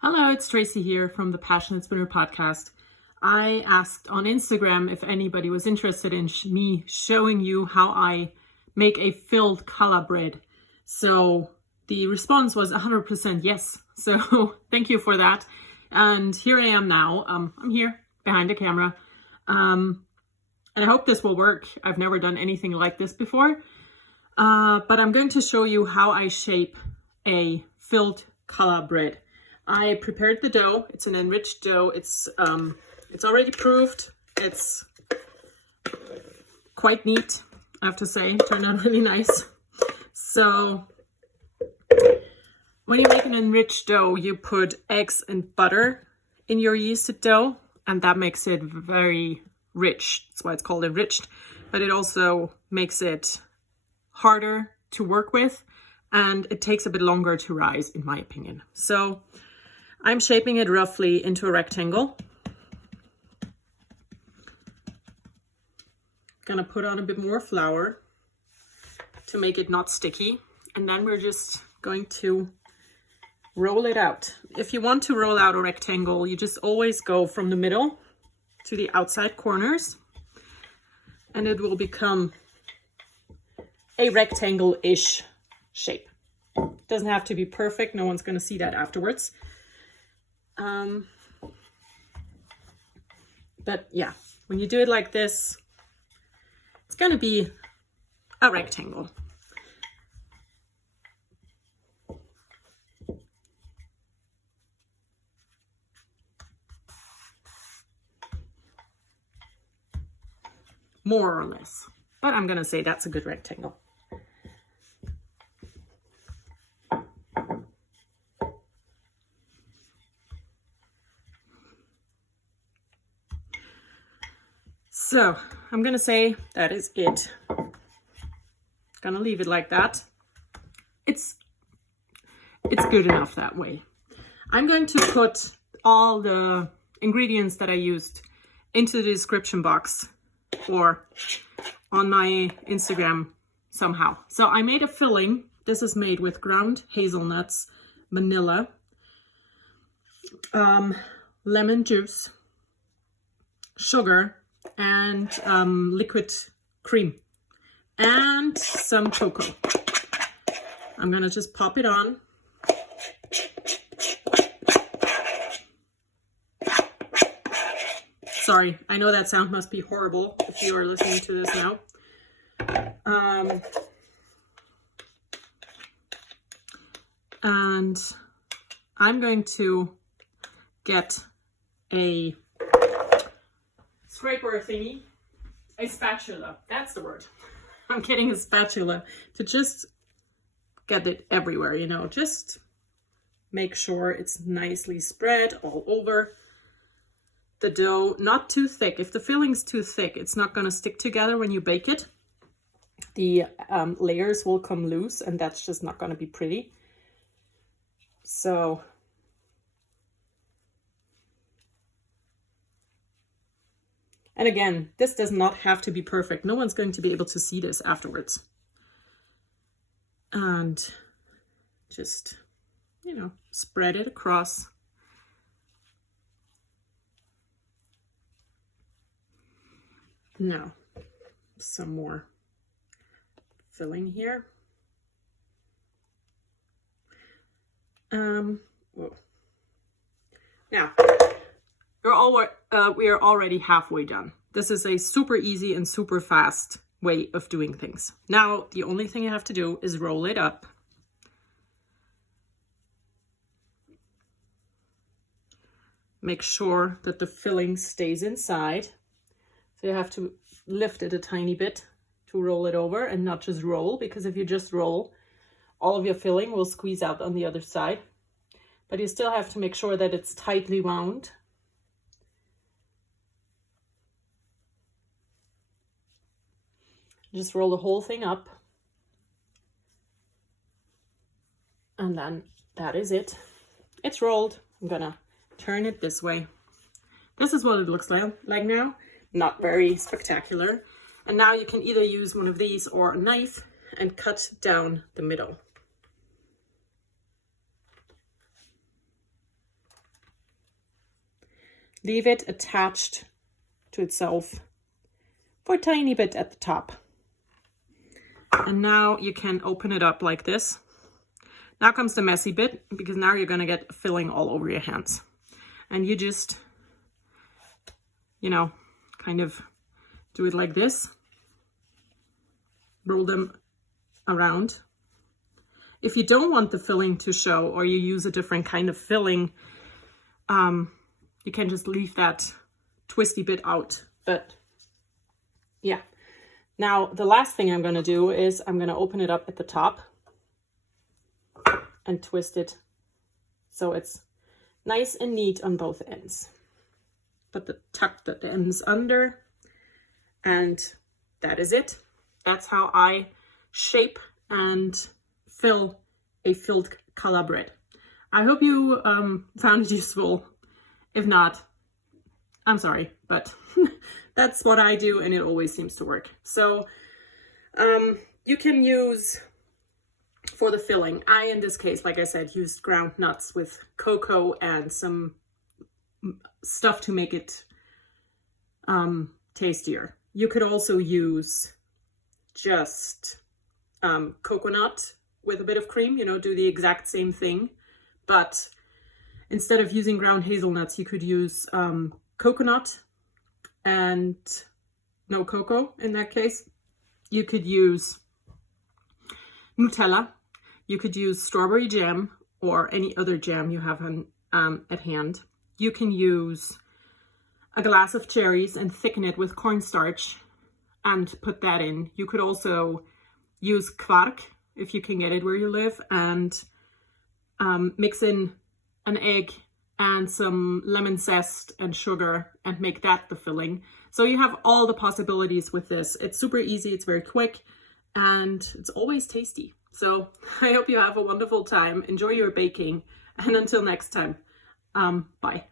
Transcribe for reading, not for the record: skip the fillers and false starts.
Hello, it's Tracy here from the Passionate Spinner podcast. I asked on Instagram if anybody was interested in me showing you how I make a filled challah bread. So the response was 100% yes. So thank you for that. And here I am now. I'm here behind the camera. And I hope this will work. I've never done anything like this before. But I'm going to show you how I shape a filled challah bread. I prepared the dough. It's an enriched dough. It's already proofed. It's quite neat, I have to say. It turned out really nice. So when you make an enriched dough, you put eggs and butter in your yeasted dough, and that makes it very rich. That's why it's called enriched. But it also makes it harder to work with, and it takes a bit longer to rise, in my opinion. So I'm shaping it roughly into a rectangle. Gonna put on a bit more flour to make it not sticky. And then we're just going to roll it out. If you want to roll out a rectangle, you just always go from the middle to the outside corners, and it will become a rectangle-ish shape. Doesn't have to be perfect. No one's gonna see that afterwards. But yeah, when you do it like this, it's going to be a rectangle. More or less. But I'm going to say that's a good rectangle. So I'm gonna say that is it. Gonna leave it like that. It's good enough that way. I'm going to put all the ingredients that I used into the description box or on my Instagram somehow. So I made a filling. This is made with ground hazelnuts, vanilla, lemon juice, sugar, and liquid cream and some cocoa. I'm gonna just pop it on. Sorry, I know that sound must be horrible if you are listening to this now. And I'm going to get a scraper thingy, a spatula, that's the word. I'm getting a spatula to just get it everywhere, you know, just make sure it's nicely spread all over the dough. Not too thick. If the filling's too thick, it's not going to stick together when you bake it. The layers will come loose, and that's just not going to be pretty. So and again, this does not have to be perfect. No one's going to be able to see this afterwards. And just, you know, spread it across. Now, some more filling here. Now, we are already halfway done. This is a super easy and super fast way of doing things. Now, the only thing you have to do is roll it up. Make sure that the filling stays inside. So you have to lift it a tiny bit to roll it over and not just roll, because if you just roll, all of your filling will squeeze out on the other side. But you still have to make sure that it's tightly wound. Just roll the whole thing up. And then that is it. It's rolled. I'm gonna turn it this way. This is what it looks like now. Not very spectacular. And now you can either use one of these or a knife and cut down the middle. leave it attached to itself for a tiny bit at the top. And now you can open it up like this. Now comes the messy bit, because now you're going to get filling all over your hands. And you just, you know, kind of do it like this. Roll them around. If you don't want the filling to show, or you use a different kind of filling, you can just leave that twisty bit out. But yeah. Now the last thing I'm going to do is I'm going to open it up at the top and twist it so it's nice and neat on both ends. Tuck the ends under, and that is it. That's how I shape and fill a filled challah bread. I hope you found it useful. If not, I'm sorry, but that's what I do, and it always seems to work. So you can use, for the filling, I, in this case, like I said, used ground nuts with cocoa and some stuff to make it tastier. You could also use just coconut with a bit of cream, you know, do the exact same thing. But instead of using ground hazelnuts, you could use coconut and no cocoa in that case. You could use Nutella. You could use strawberry jam or any other jam you have at hand. You can use a glass of cherries and thicken it with cornstarch and put that in. You could also use quark, if you can get it where you live, and mix in an egg and some lemon zest and sugar and make that the filling. So you have all the possibilities with this. It's super easy, it's very quick, and it's always tasty. So I hope you have a wonderful time. Enjoy your baking, and until next time, bye.